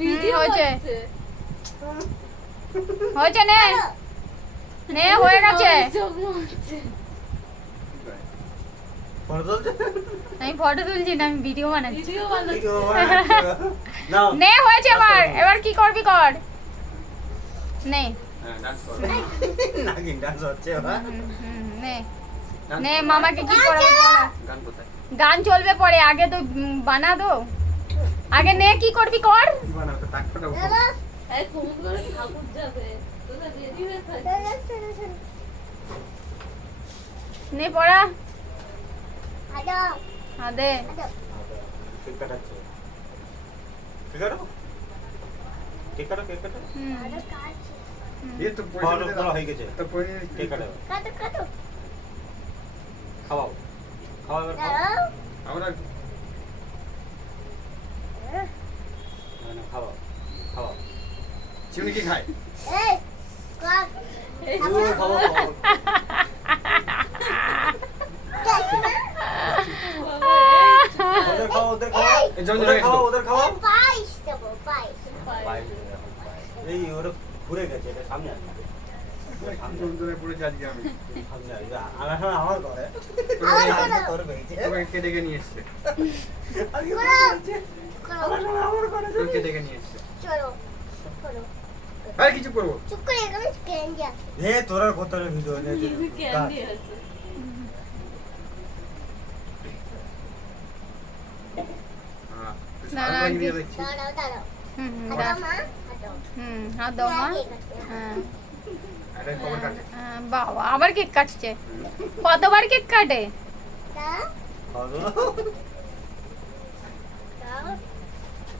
video হচ্ছে হয়েছে নে নে হয়ে গেছে আমি ফটো তুলছি না আমি ভিডিও বানাচ্ছি নে হয়েছে এবার এবার কি করবি কর নে নে নে মামাকে কি করাবো গান চলবে পরে আগে তো বানা দো আগে নে কি করবি কর নে পড়া আদে ये तो बड़ा हो गए तो केक काटो काटो खाओ खाओ खाओ আমরা না খাও খাও চিনি কি খায় এই কাট এই খাও খাও उधर खाओ उधर खाओ পাইস দেবো পাইস এই ওর ঘুরে গেছে এটা সামনে আসবে চন্দনে পড়ে যাচ্ছি আমি সামনে আসবে আমার ঘরে তোর বেঁচে তোকে কে ডেকে নিয়ে এসছে আমার ঘরে তোকে ডেকে নিয়ে এসছে চলো চলো আর কিছু করবো চুপ করে এখানে ক্যান্ডি আছে এ তোরা কত ভিডিও নে ক্যান্ডি আছে না না দেখছি দাঁড়াও দাঁড়াও দাঁড়া মা হাত দাও মা হ্যাঁ আরে খবর কাটে বাবা আবার কেক কাটছে কতবার কেক কাটে দাও খাও দাও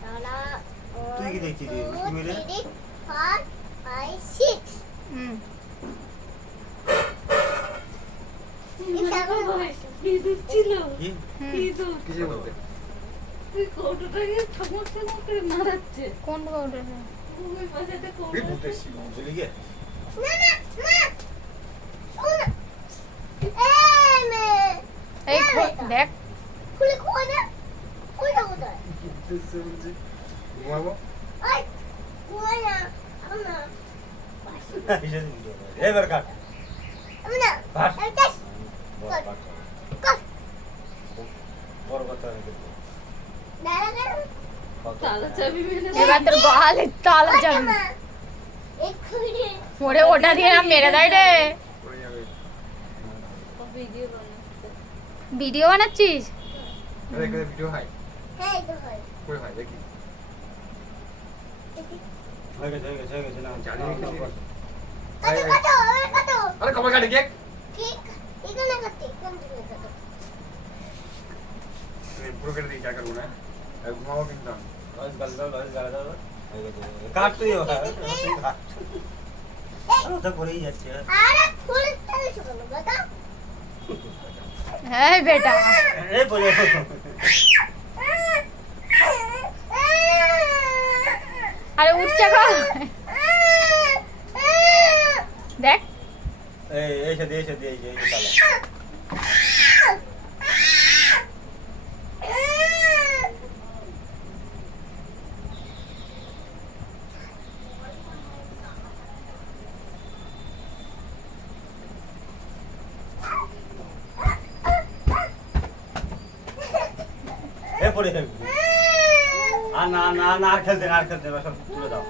দাঁড়াও তুই কি দেখছিস কি মিলে 4 5 6 হুম এটা কি কিসে বলতে কোন কৌটোটা এই ভূতেছি চলে গিয়ে না না মা শোন এই মে এই দেখ খুলে খুলে খুলে কোথায় ভূতেছি বলছি ঘুমাবো ওই খুলে না আমা এবার কাট আমা কাট কাট কাট বড় কথা রেখে দাঁড়া এবার তোর গালে তালা চাবি মা এক খুলে ওরে ওটা দিয়ে না মেরে দেয় রে পড়ে যাবে ভিডিও বানাচ্ছিস আরে একটা ভিডিও হাই হ্যাঁ তো হয় কই হয় দেখি হয়ে গেছে না জানি কাটো কাটো আরে খবর কাটে কেক কেক এখানে কাটে কোন দিকে কাটো পুরো কেটে দিই যা করবো না আর ঘুমাবো কিন্তু কাট তুই ওটা করেই যাচ্ছে আরে খুলে তাহলে শুকানো দাদা হ্যাঁ বেটা এই বলে আরে উঠছে গো দেখ এই সাথে এই তালা পড়ে যাবে আর না আর খেলতে না সব তুলে দাও